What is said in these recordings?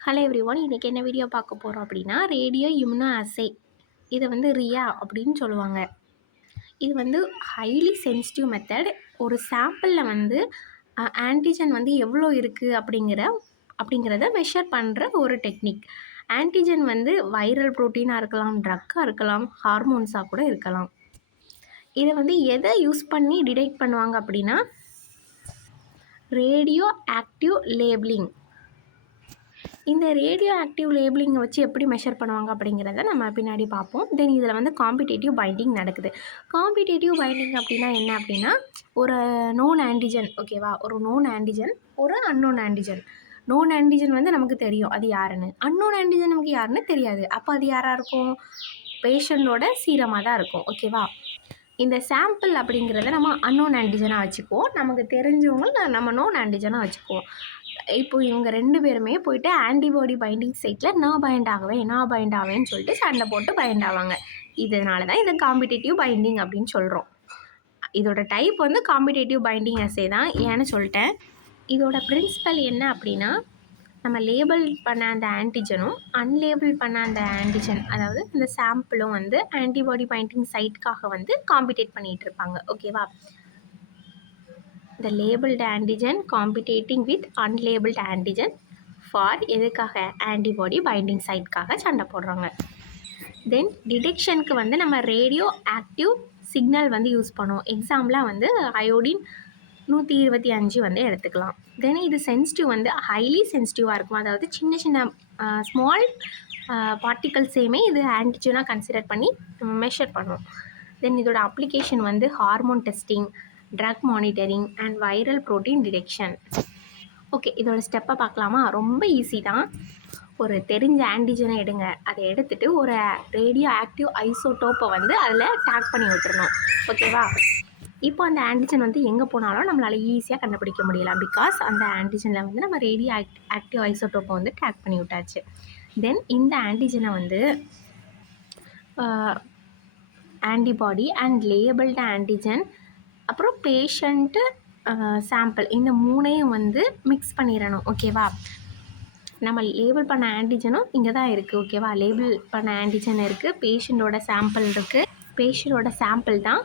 Hello everyone, இன்றைக்கி என்ன video பார்க்க போகிறோம் அப்படின்னா, ரேடியோ இம்யூனோ அசே. இதை வந்து ரியா அப்படின்னு சொல்லுவாங்க. இது வந்து ஹைலி சென்சிட்டிவ் மெத்தட். ஒரு சாம்பிளில் வந்து ஆன்டிஜன் வந்து எவ்வளோ இருக்குது அப்படிங்கிறத மெஷர் பண்ணுற ஒரு டெக்னிக். ஆன்டிஜன் வந்து வைரல் ப்ரோட்டீனாக இருக்கலாம், ட்ரக்காக இருக்கலாம், ஹார்மோன்ஸாக கூட இருக்கலாம். இதை வந்து எதை யூஸ் பண்ணி டிடெக்ட் பண்ணுவாங்க அப்படின்னா, ரேடியோ ஆக்டிவ் லேபிளிங். இந்த ரேடியோ ஆக்டிவ் லேபிளிங்கை வச்சு எப்படி மெஷர் பண்ணுவாங்க அப்படிங்கிறத நம்ம பின்னாடி பார்ப்போம். தென் இதில் வந்து காம்படிட்டிவ் பைண்டிங் நடக்குது. காம்படிட்டிவ் பைண்டிங் அப்படின்னா என்ன அப்படின்னா, ஒரு நோன் ஆன்டிஜன், ஓகேவா, ஒரு நோன் ஆன்டிஜன், ஒரு அன்னோன் ஆன்டிஜன். நோன் ஆன்டிஜன் வந்து நமக்கு தெரியும் அது யாருன்னு, அன்னோன் ஆன்டிஜன் நமக்கு யாருன்னு தெரியாது. அப்போ அது யாராக இருக்கும்? பேஷண்ட்டோட சீரமாக தான் இருக்கும், ஓகேவா. இந்த சாம்பிள் அப்படிங்கிறத நம்ம அன்னோன் ஆன்டிஜனாக வச்சுக்குவோம், நமக்கு தெரிஞ்சவங்க நம்ம நோன் ஆன்டிஜனாக வச்சுக்குவோம். இப்போ இவங்க 2 பேருமே போயிட்டு ஆன்டிபாடி பைண்டிங் சைட்டில் நான் பைண்ட் ஆவேன்னு சொல்லிட்டு சண்டை போட்டு பைண்ட் ஆவாங்க. இதனால தான் இதை காம்படிட்டிவ் பைண்டிங் அப்படின்னு சொல்கிறோம். இதோட டைப் வந்து காம்படிட்டிவ் பைண்டிங் அசே தான். ஏன்னு சொல்லிட்டேன். இதோட பிரின்சிபல் என்ன அப்படின்னா, நம்ம லேபிள் பண்ண அந்த ஆன்டிஜனும் அன்லேபிள் பண்ண அந்த ஆன்டிஜன், அதாவது இந்த சாம்பிளும் வந்து ஆன்டிபாடி பைண்டிங் சைட்டுக்காக வந்து காம்படிட் பண்ணிகிட்டு இருப்பாங்க, ஓகேவா. the labeled antigen competing with unlabeled antigen for எதுக்காக? ஆன்டிபாடி பைண்டிங் சைட்காக சண்டை போடுறாங்க. தென் டிடெக்ஷனுக்கு வந்து நம்ம ரேடியோ ஆக்டிவ் சிக்னல் வந்து யூஸ் பண்ணுவோம். எக்ஸாம்பிளாக வந்து அயோடின் 125 வந்து எடுத்துக்கலாம். தென் இது சென்சிட்டிவ் வந்து ஹைலி சென்சிட்டிவாக இருக்கும். அதாவது சின்ன சின்ன ஸ்மால் பார்ட்டிகல்ஸையுமே இது ஆன்டிஜனாக கன்சிடர் பண்ணி மெஷர் பண்ணுவோம். தென் இதோட அப்ளிகேஷன் வந்து hormone testing, drug monitoring and viral protein detection. Okay, இதோட ஸ்டெப்பை பார்க்கலாமா? ரொம்ப ஈஸி தான். ஒரு தெரிஞ்ச ஆன்டிஜனை எடுங்க, அதை எடுத்துகிட்டு ஒரு ரேடியோ ஆக்டிவ் ஐசோடோப்பை வந்து அதில் டேக் பண்ணி விட்டுருணும், ஓகேவா. இப்போ அந்த ஆன்டிஜன் வந்து எங்கே போனாலும் நம்மளால் ஈஸியாக கண்டுபிடிக்க முடியலாம். பிகாஸ் அந்த ஆன்டிஜனில் வந்து நம்ம ரேடியோ ஆக்டிவ் ஐசோடோப்பை வந்து டேக் பண்ணி விட்டாச்சு. தென் இந்த ஆன்டிஜனை வந்து ஆன்டிபாடி அண்ட் லேபிள்டு ஆன்டிஜன், அப்புறம் பேஷண்ட்டு சாம்பிள், இந்த 3ஐயும் வந்து மிக்ஸ் பண்ணிடணும், ஓகேவா. நம்ம லேபிள் பண்ண ஆன்டிஜனும் இங்கே தான் இருக்குது, ஓகேவா. லேபிள் பண்ண ஆன்டிஜன் இருக்குது, பேஷண்ட்டோட சாம்பிள் இருக்குது. பேஷண்ட்டோட சாம்பிள் தான்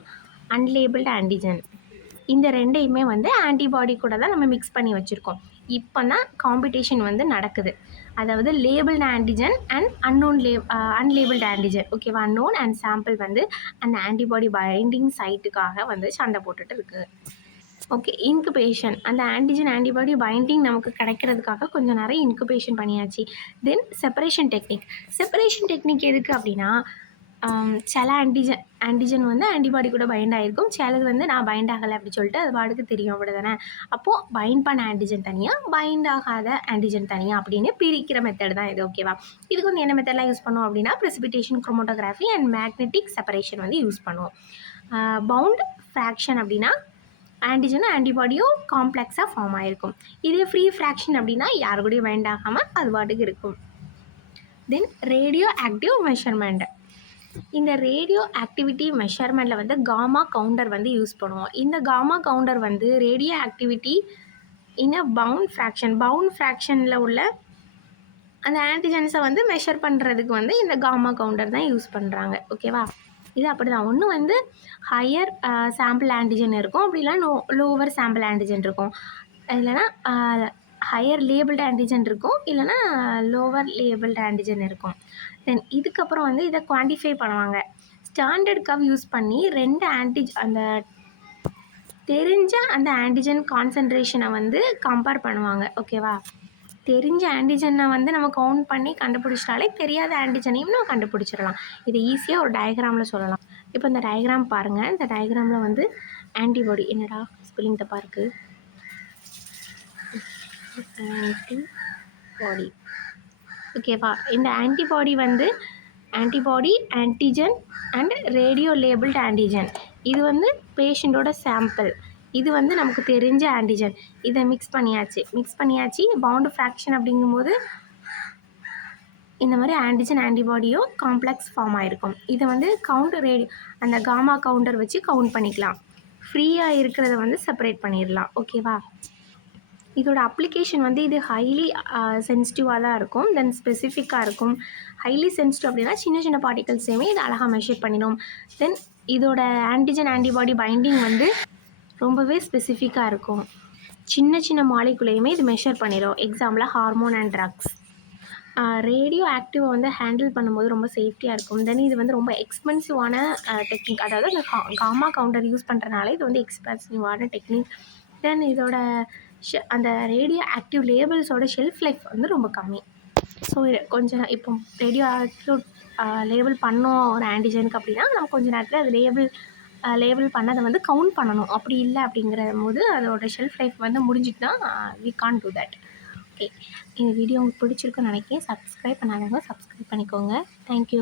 அன்லேபிள்டு ஆன்டிஜன். இந்த 2ஐயுமே வந்து ஆன்டிபாடி கூட தான் நம்ம மிக்ஸ் பண்ணி வச்சுருக்கோம். இப்போ தான் காம்படிஷன் வந்து நடக்குது. அதாவது labelled antigen and unlabelled antigen, ஓகேவா. அன்னோன் அண்ட் சாம்பிள் வந்து அந்த ஆன்டிபாடி பைண்டிங் சைட்டுக்காக வந்து சண்டை போட்டுட்டு இருக்குது. ஓகே, இன்குபேஷன், அந்த ஆன்டிபாடி பைண்டிங் நமக்கு கிடைக்கிறதுக்காக கொஞ்சம் நிறைய இன்குபேஷன் பண்ணியாச்சு. தென் செப்பரேஷன் டெக்னிக் எதுக்கு அப்படின்னா, சில ஆன்டிஜன் வந்து ஆன்டிபாடி கூட பைண்ட் ஆகிருக்கும், சிலது வந்து நான் பைண்ட் ஆகலை அப்படி சொல்லிட்டு அது பாட்டுக்கு தெரியும், அப்படி தானே. அப்போது பைண்ட் பண்ண ஆன்டிஜன் தனியாக, பைண்ட் ஆகாத ஆன்டிஜன் தனியாக அப்படின்னு பிரிக்கிற மெத்தட் தான் இது, ஓகேவா. இதுக்கு வந்து என்ன மெத்தட்லாம் யூஸ் பண்ணுவோம் அப்படின்னா, precipitation, chromatography and magnetic separation வந்து யூஸ் பண்ணுவோம். பவுண்ட் ஃப்ராக்ஷன் அப்படின்னா ஆன்டிஜனும் ஆன்டிபாடியும் காம்ப்ளெக்ஸாக ஃபார்ம் ஆகிருக்கும். இதே ஃப்ரீ ஃப்ராக்ஷன் அப்படின்னா யாரு கூடயும் பைண்ட் ஆகாமல் அது பாட்டுக்கு இருக்கும். Then radioactive measurement. இந்த ரேடியோ ஆக்டிவிட்டி மெஷர்மெண்ட்டில் வந்து காமா கவுண்டர் வந்து யூஸ் பண்ணுவோம். இந்த காமா கவுண்டர் வந்து radioactivity in a bound ஃப்ராக்ஷனில் உள்ள அந்த ஆன்டிஜன்ஸை வந்து மெஷர் பண்ணுறதுக்கு வந்து இந்த காமா கவுண்டர் தான் யூஸ் பண்ணுறாங்க, ஓகேவா. இது அப்படி தான். ஒன்று வந்து ஹையர் சாம்பிள் ஆன்டிஜன் இருக்கும், அப்படி இல்லைனா லோவர் சாம்பிள் ஆன்டிஜன் இருக்கும், இல்லைனா ஹையர் லேபிள்டு ஆன்டிஜன் இருக்கும், இல்லைனா லோவர் லேபிள்டு ஆன்டிஜன் இருக்கும். தென் இதுக்கப்புறம் வந்து இதை குவான்டிஃபை பண்ணுவாங்க. ஸ்டாண்டர்ட் கர்வ் யூஸ் பண்ணி 2 அந்த தெரிஞ்ச அந்த ஆன்டிஜன் கான்சன்ட்ரேஷனை வந்து கம்பேர் பண்ணுவாங்க, ஓகேவா. தெரிஞ்ச ஆன்டிஜனை வந்து நம்ம கவுண்ட் பண்ணி கண்டுபிடிச்சிட்டாலே தெரியாத ஆன்டிஜனையும் நம்ம கண்டுபிடிச்சிடலாம். இது ஈஸியாக ஒரு டயக்ராமில் சொல்லலாம். இப்போ இந்த டயக்ராம் பாருங்கள். இந்த டயக்ராமில் வந்து ஆன்டிபாடி, என்னடா ஸ்பெல்லிங் தப்பாக இருக்குது, ஆன்டிபாடி, ஓகேவா. இந்த ஆன்டிபாடி வந்து antibody, antigen and radio labelled antigen. இது வந்து பேஷண்ட்டோட சாம்பிள், இது வந்து நமக்கு தெரிஞ்ச ஆன்டிஜன். இதை மிக்ஸ் பண்ணியாச்சு. பவுண்டு ஃப்ராக்ஷன் அப்படிங்கும்போது இந்த மாதிரி ஆன்டிஜன் ஆன்டிபாடியும் காம்ப்ளெக்ஸ் ஃபார்ம் ஆகிருக்கும். இதை வந்து அந்த காமா கவுண்டர் வச்சு கவுண்ட் பண்ணிக்கலாம். ஃப்ரீயாக இருக்கிறத வந்து செப்பரேட் பண்ணிடலாம், ஓகேவா. இதோட அப்ளிகேஷன் வந்து இது ஹைலி சென்சிட்டிவாக தான் இருக்கும், தென் ஸ்பெசிஃபிக்காக இருக்கும். ஹைலி சென்சிட்டிவ் அப்படின்னா சின்ன சின்ன பார்ட்டிகல்ஸையுமே இது அழகாக மெஷர் பண்ணிடும். தென் இதோட ஆன்டிஜன் ஆன்டிபாடி பைண்டிங் வந்து ரொம்பவே ஸ்பெசிஃபிக்காக இருக்கும். சின்ன சின்ன மாலிகுலையுமே இது மெஷர் பண்ணிடும். எக்ஸாம்பிளாக ஹார்மோன் அண்ட் ட்ரக்ஸ். ரேடியோ ஆக்டிவை வந்து ஹேண்டில் பண்ணும்போது ரொம்ப சேஃப்டியாக இருக்கும். தென் இது வந்து ரொம்ப எக்ஸ்பென்சிவான டெக்னிக். அதாவது அந்த காமா கவுண்டர் யூஸ் பண்ணுறனால இது வந்து எக்ஸ்பென்சிவான டெக்னிக். தென் இதோட அந்த ரேடியோ ஆக்டிவ் லேபிள்ஸோட ஷெல்ஃப் லைஃப் வந்து ரொம்ப கம்மி. ஸோ கொஞ்சம் இப்போ ரேடியோ ஆக்டிவ் லேபிள் பண்ணோம் ஒரு ஆன்டிஜனுக்கு அப்படின்னா நம்ம கொஞ்சம் நேரத்தில் அது லேபிள் பண்ணதை வந்து கவுண்ட் பண்ணணும். அப்படி இல்லை அப்படிங்கிற போது அதோட ஷெல்ஃப் லைஃப் வந்து முடிஞ்சிட்டுனா we can do that. Okay, இந்த வீடியோ உங்களுக்கு பிடிச்சிருக்குன்னு நினைக்கிறேன். சப்ஸ்கிரைப் பண்ணாதவங்க சப்ஸ்கிரைப் பண்ணிக்கோங்க. தேங்க்யூ.